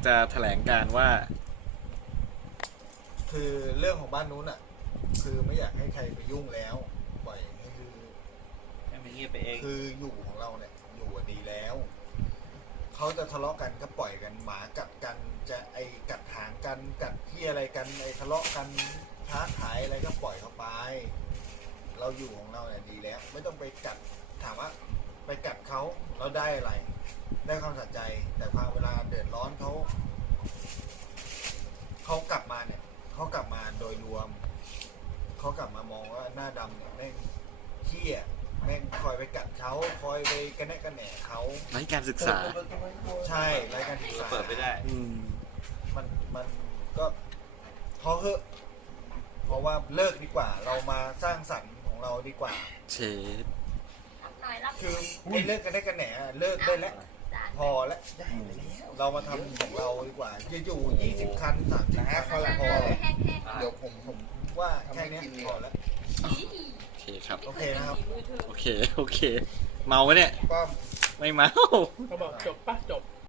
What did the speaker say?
จะแถลงการว่าคือเรื่องของบ้านนู้นอ่ะ คือไม่อยากให้ใครไปยุ่งแล้วปล่อยให้คือให้มันเงียบไปเองคืออยู่ของเราเนี่ยอยู่อะดีแล้วเขาจะทะเลาะกันก็ปล่อยกันหมากัดกันจะไอกัดหางกันกัดที่อะไรกันไอทะเลาะกันท้าขายอะไรก็ปล่อยเขาไป เราอยู่ของเราเนี่ยดีแล้ว ไม่ต้องไปกัดถามว่าไปกัดเขาเราได้อะไร ได้ความสะใจ แต่พอเวลาเดือดร้อนเขากลับมาเนี่ยเขากลับมาโดยรวมเขากลับมามองว่าหน้าดำเนี่ยแม่งเขี้ยแม่งคอยไปกัดเขาคอยไปกระแนะกระแหน่เขาไร้การศึกษาใช่ไร้การศึกษาเปิดไม่ได้อืมมันก็พอเหอะเพราะว่าเลิกดีกว่า เรามาสร้างสรรค์ของเราดีกว่าเชดคือไอ้เลิกกันได้กันแหนเลิกได้แล้วพอแล้วเรามาทำของเราดีกว่าจะอยู่20 คัน30 คันก็พอแล้วเดี๋ยวผมว่าแค่เนี้ยพอแล้วโอเคครับโอเคนะครับโอเค เมาไหมเนี่ยก็ไม่เมาเขาบอกจบปะจบ